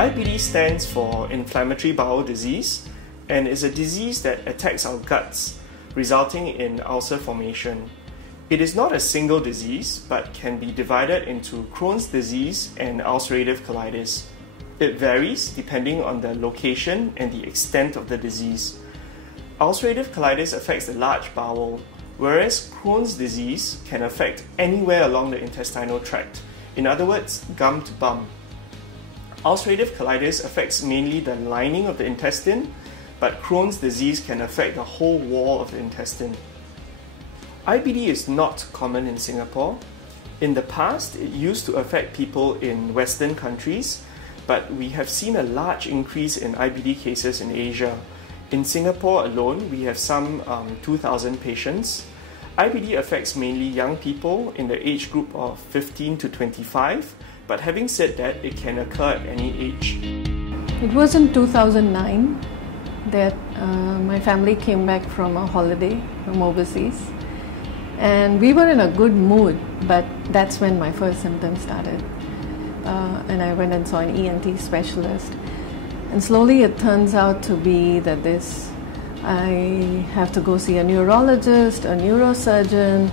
IBD stands for inflammatory bowel disease and is a disease that attacks our guts, resulting in ulcer formation. It is not a single disease, but can be divided into Crohn's disease and ulcerative colitis. It varies depending on the location and the extent of the disease. Ulcerative colitis affects the large bowel, whereas Crohn's disease can affect anywhere along the intestinal tract. In other words, gum to bum. Ulcerative colitis affects mainly the lining of the intestine, but Crohn's disease can affect the whole wall of the intestine. IBD is not common in Singapore. In the past, it used to affect people in Western countries, but we have seen a large increase in IBD cases in Asia. In Singapore alone, we have some 2,000 patients. IBD affects mainly young people in the age group of 15 to 25, but having said that, it can occur at any age. It was in 2009 that my family came back from a holiday from overseas, and we were in a good mood, but that's when my first symptoms started. And I went and saw an ENT specialist, and slowly it turns out to be that I have to go see a neurologist, a neurosurgeon,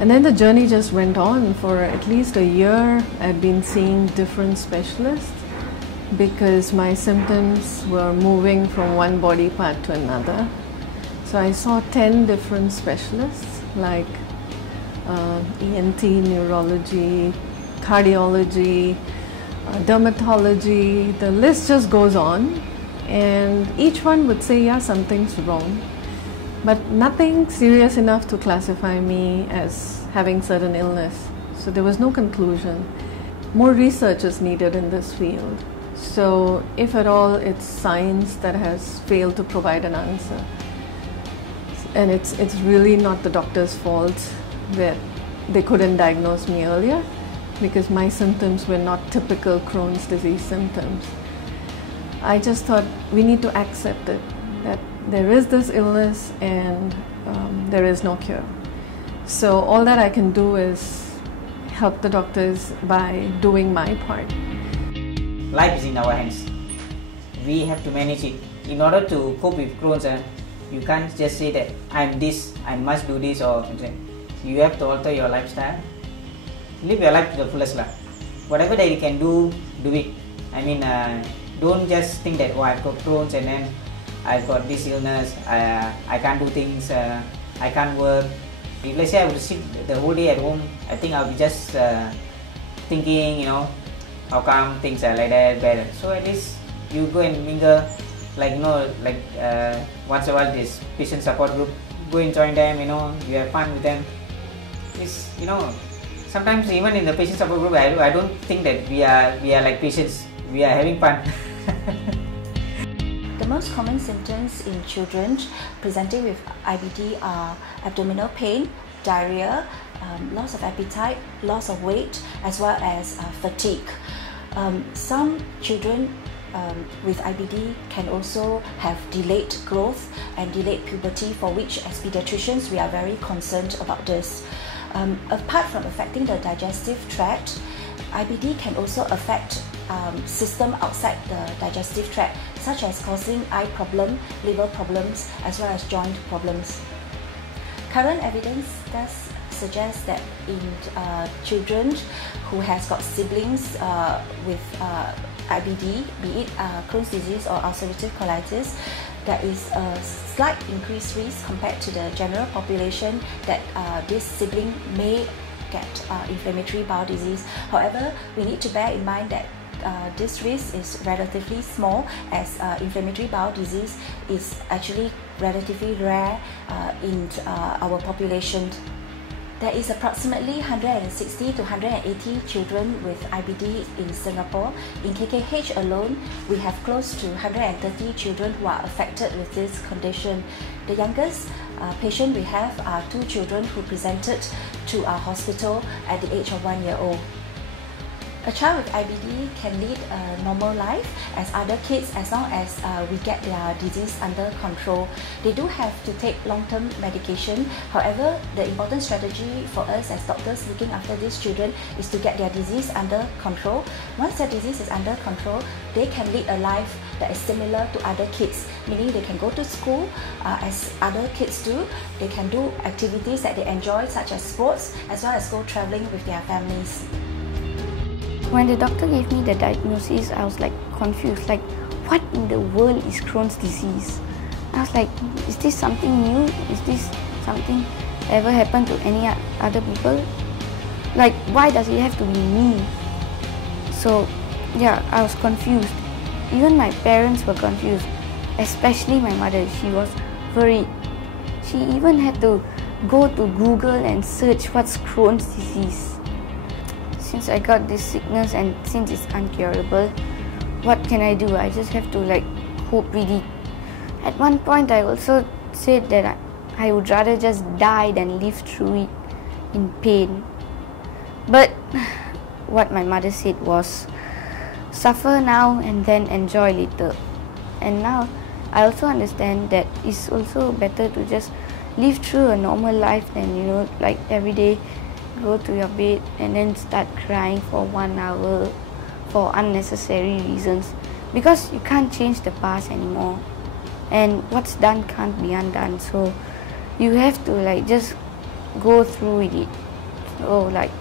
and then the journey just went on. For at least a year I'd been seeing different specialists because my symptoms were moving from one body part to another. So I saw 10 different specialists like ENT, neurology, cardiology, dermatology, the list just goes on, and each one would say, yeah, something's wrong, but nothing serious enough to classify me as having certain illness. So there was no conclusion. More research is needed in this field. So if at all, it's science that has failed to provide an answer. And it's really not the doctor's fault that they couldn't diagnose me earlier, because my symptoms were not typical Crohn's disease symptoms. I just thought we need to accept it, that there is this illness and there is no cure. So all that I can do is help the doctors by doing my part. Life is in our hands. We have to manage it. In order to cope with Crohn's, you can't just say that I'm this, I must do this, or you have to alter your lifestyle. Live your life to the fullest. Whatever that you can do, do it. I mean, don't just think that, oh, I've got Crohn's and then I've got this illness, I can't do things, I can't work. If let's say I would sit the whole day at home, I think I'll be just thinking, how come things are like that, bad. So at least you go and mingle, once in a while this patient support group, go and join them, you have fun with them. It's, sometimes even in the patient support group, I don't think that we are like patients, we are having fun. The most common symptoms in children presenting with IBD are abdominal pain, diarrhea, loss of appetite, loss of weight, as well as fatigue. Some children with IBD can also have delayed growth and delayed puberty, for which as pediatricians we are very concerned about this. Apart from affecting the digestive tract, IBD can also affect system outside the digestive tract, such as causing eye problem, liver problems, as well as joint problems. Current evidence does suggest that in children who has got siblings with IBD, be it Crohn's disease or ulcerative colitis, there is a slight increased risk compared to the general population that this sibling may get inflammatory bowel disease. However, we need to bear in mind that this risk is relatively small, as inflammatory bowel disease is actually relatively rare in our population. There is approximately 160 to 180 children with IBD in Singapore. In KKH alone, we have close to 130 children who are affected with this condition. The youngest patient we have are 2 children who presented to our hospital at the age of 1 year old. A child with IBD can lead a normal life as other kids as long as we get their disease under control. They do have to take long-term medication. However, the important strategy for us as doctors looking after these children is to get their disease under control. Once their disease is under control, they can lead a life that is similar to other kids, meaning they can go to school as other kids do. They can do activities that they enjoy such as sports as well as go traveling with their families. When the doctor gave me the diagnosis, I was like confused, like what in the world is Crohn's disease? I was like, is this something new? Is this something ever happened to any other people? Like, why does it have to be me? So yeah, I was confused. Even my parents were confused, especially my mother. She was worried. She even had to go to Google and search what's Crohn's disease. Since I got this sickness and since it's incurable, what can I do? I just have to like hope with it. At one point I also said that I would rather just die than live through it in pain. But what my mother said was, suffer now and then enjoy later. And now I also understand that it's also better to just live through a normal life than, you know, like every day go to your bed and then start crying for 1 hour for unnecessary reasons, because you can't change the past anymore and what's done can't be undone. So you have to like just go through with it. So like,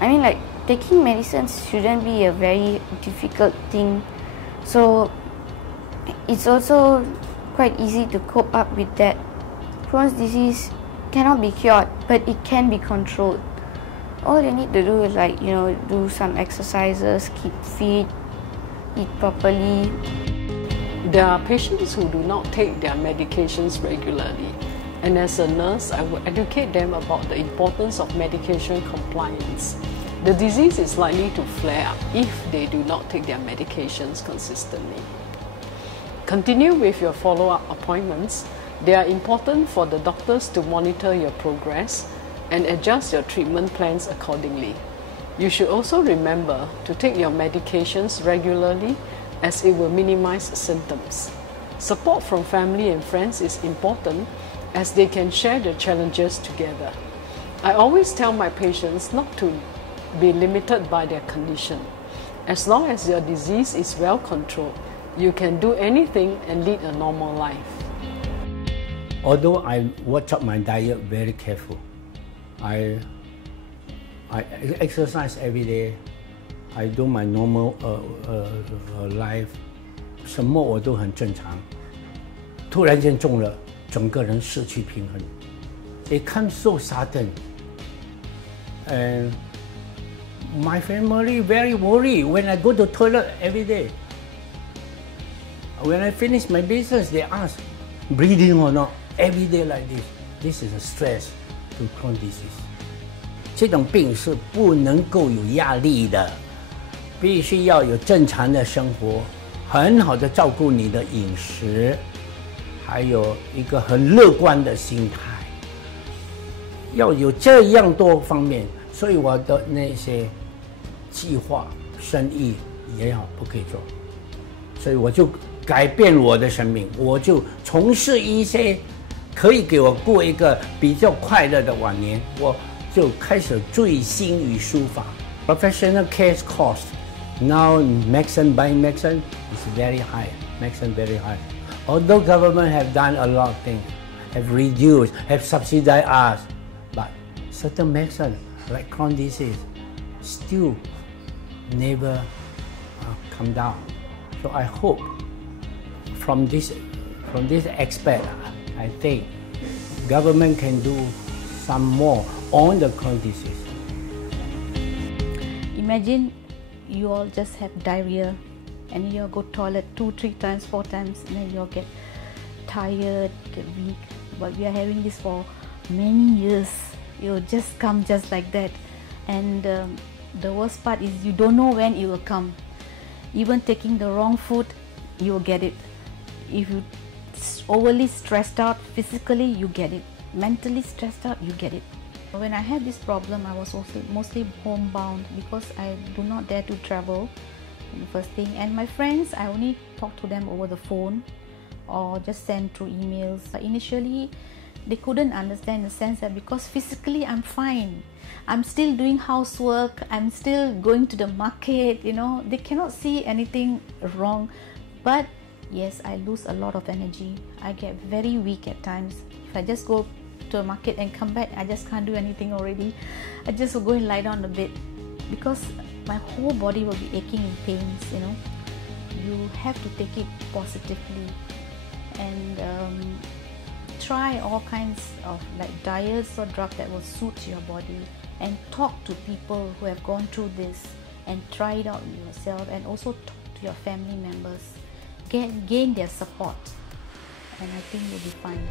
I mean, like taking medicines shouldn't be a very difficult thing. So it's also quite easy to cope up with that. Crohn's disease cannot be cured, but it can be controlled. All you need to do is like, you know, do some exercises, keep fit, eat properly. There are patients who do not take their medications regularly, and as a nurse, I will educate them about the importance of medication compliance. The disease is likely to flare up if they do not take their medications consistently. Continue with your follow-up appointments. They are important for the doctors to monitor your progress and adjust your treatment plans accordingly. You should also remember to take your medications regularly as it will minimize symptoms. Support from family and friends is important as they can share the challenges together. I always tell my patients not to be limited by their condition. As long as your disease is well controlled, you can do anything and lead a normal life. Although I watch up my diet very careful, I exercise every day. I do my normal life， 什么我都很正常。突然间中了，整个人失去平衡。It comes so sudden, and my family very worried when I go to toilet every day. When I finish my business, they ask, breathing or not? Every day like this. This is a stress to Crohn disease. 这种病是不能够有压力的，必须要有正常的生活，很好的照顾你的饮食，还有一个很乐观的心态，要有这样多方面。所以我的那些计划、生意也好不可以做，所以我就改变我的生命，我就从事一些可以给我过一个比较快乐的晚年，我就开始醉心于书法。Professional case cost now medicine buying medicine is very high. Medicine very high. Although government have done a lot of things, have reduced, have subsidized us, but certain medicine like Crohn disease still never come down. So I hope from this aspect, I think government can do some more on the Crohn disease. Imagine you all just have diarrhea and you go toilet 2, 3 times, 4 times, and then you all get tired, get weak. But we are having this for many years. You just come just like that, and the worst part is you don't know when it will come. Even taking the wrong food, you will get it. If you overly stressed out physically, you get it. Mentally stressed out, you get it. When I had this problem, I was mostly homebound because I do not dare to travel, the first thing. And my friends, I only talk to them over the phone or just send through emails. Initially, they couldn't understand in the sense that because physically I'm fine, I'm still doing housework, I'm still going to the market, they cannot see anything wrong. But yes, I lose a lot of energy. I get very weak at times. If I just go to a market and come back, I just can't do anything already. I just will go and lie down a bit because my whole body will be aching in pains. You have to take it positively and try all kinds of diets or drugs that will suit your body, and talk to people who have gone through this and try it out yourself, and also talk to your family members, gain their support, and I think you'll be fine.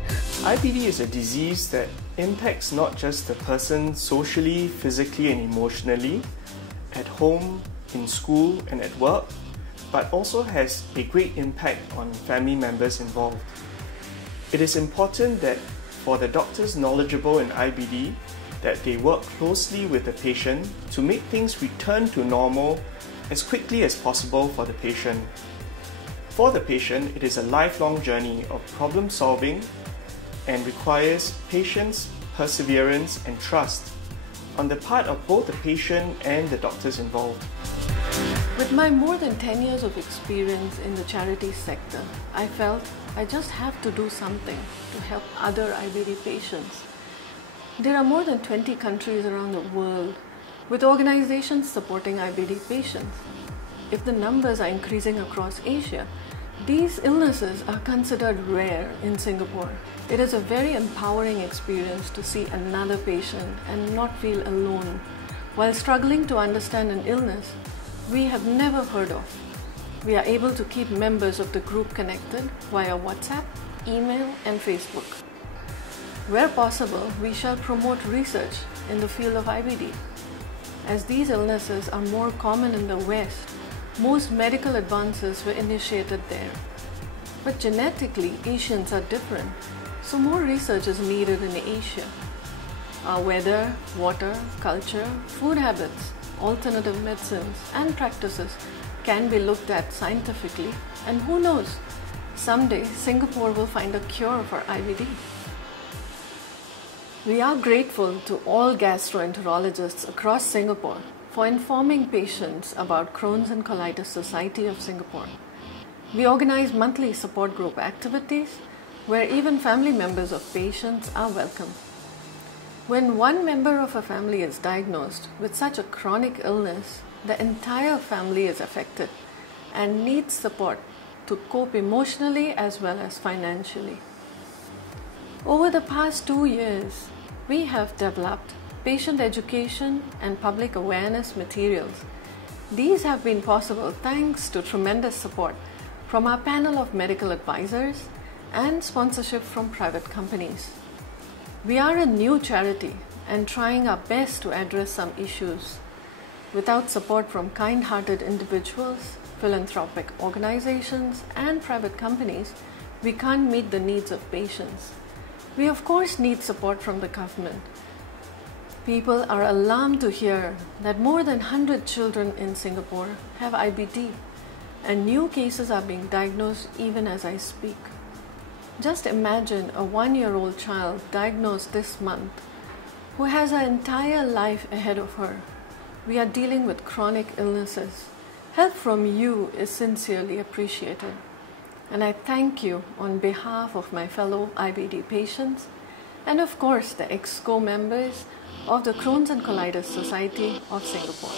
IBD is a disease that impacts not just the person socially, physically and emotionally, at home, in school and at work, but also has a great impact on family members involved. It is important that for the doctors knowledgeable in IBD, that they work closely with the patient to make things return to normal as quickly as possible for the patient. For the patient, it is a lifelong journey of problem solving and requires patience, perseverance and trust on the part of both the patient and the doctors involved. With my more than 10 years of experience in the charity sector, I felt I just have to do something to help other IBD patients. There are more than 20 countries around the world with organizations supporting IBD patients. If the numbers are increasing across Asia, these illnesses are considered rare in Singapore. It is a very empowering experience to see another patient and not feel alone while struggling to understand an illness we have never heard of. We are able to keep members of the group connected via WhatsApp, email and Facebook. Where possible, we shall promote research in the field of IBD. As these illnesses are more common in the West, most medical advances were initiated there. But genetically, Asians are different, so more research is needed in Asia. Our weather, water, culture, food habits, alternative medicines and practices can be looked at scientifically, and who knows, someday Singapore will find a cure for IBD. We are grateful to all gastroenterologists across Singapore for informing patients about Crohn's and Colitis Society of Singapore. We organize monthly support group activities where even family members of patients are welcome. When one member of a family is diagnosed with such a chronic illness, the entire family is affected and needs support to cope emotionally as well as financially. Over the past 2 years, we have developed patient education and public awareness materials. These have been possible thanks to tremendous support from our panel of medical advisors and sponsorship from private companies. We are a new charity and trying our best to address some issues. Without support from kind-hearted individuals, philanthropic organizations and private companies, we can't meet the needs of patients. We of course need support from the government. People are alarmed to hear that more than 100 children in Singapore have IBD, and new cases are being diagnosed even as I speak. Just imagine a 1-year-old child diagnosed this month who has her entire life ahead of her. We are dealing with chronic illnesses. Help from you is sincerely appreciated. And I thank you on behalf of my fellow IBD patients and of course the EXCO members of the Crohn's and Colitis Society of Singapore.